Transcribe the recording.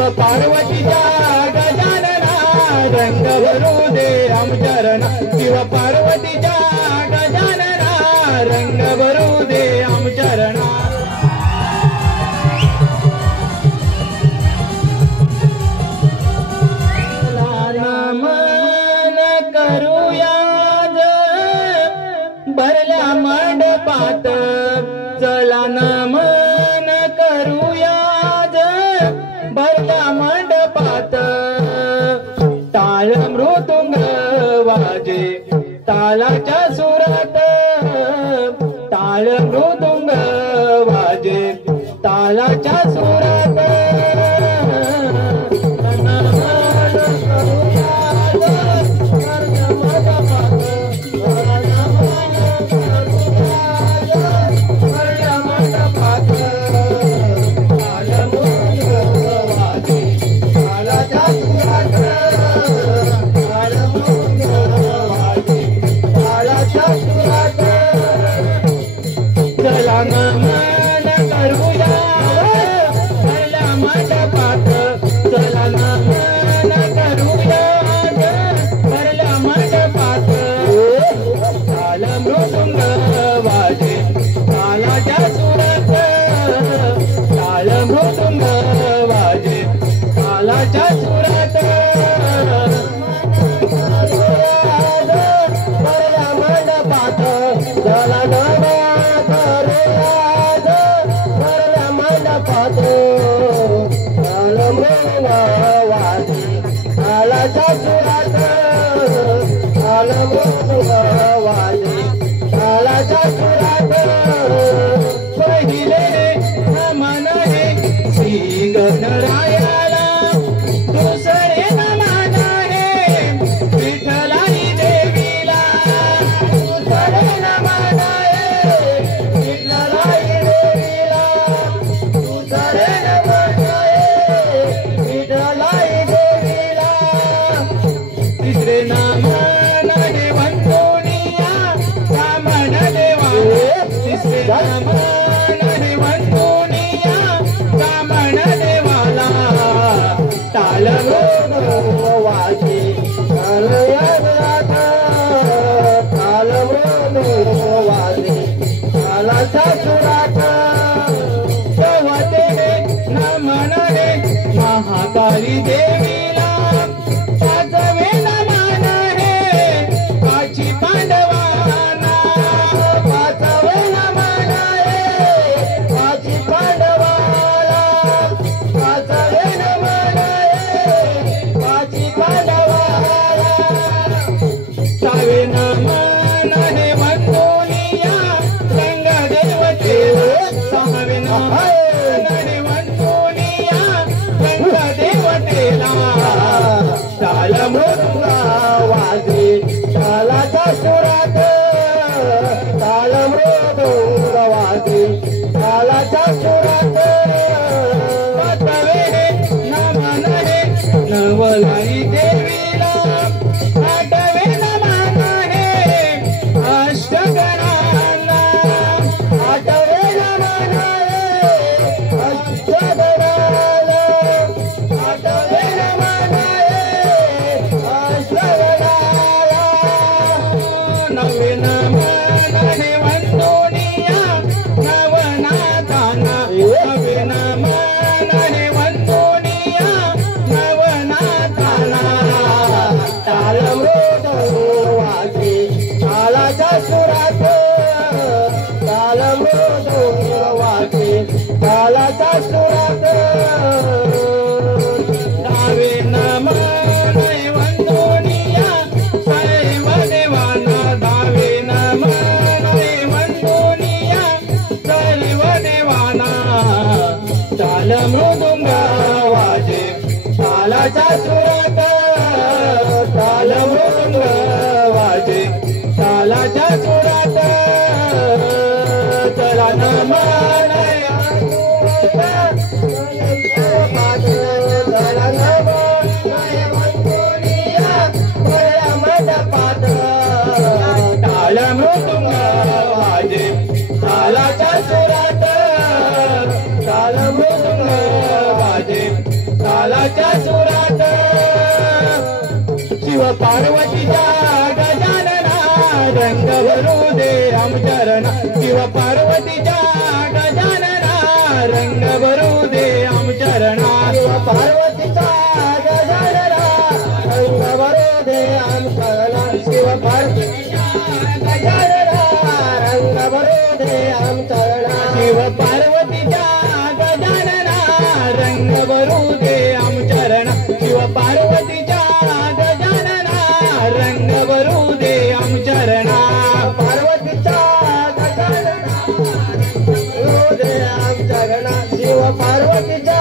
शिव पार्वतीच्या गजानना रंग भरू दे आमचरणा शिव पार्वतीच्या गजानना रंग भरू दे आमचरणा नमन करूया भरल्या मंडपात चला नमन करूया भरल्या मंडपात टाळ मृदुंग वाजे तालाच्या सुरात टाळ मृदुंग वाजे तालाच्या सुरात तालाच्या सुरात शिव पार्वतीच्या गजानना रंग भरू दे आमचरणा शिव पार्वतीच्या गजानना रंग भरू दे आमचरणा शिव पार्वतीचा गजानना रंग भरू दे आमचरणा शिव पार्वतीच्या गजानना रंग भरू दे आमचरणा शिव पार्वतीच्या गजानना रंग भरू दे आमचरणा शिव पार्वतीच्या गजानना रंग भरू दे आमचरणा पार्वतीच्या गजानना भरू दे आमचरणा शिव पार्वतीच्या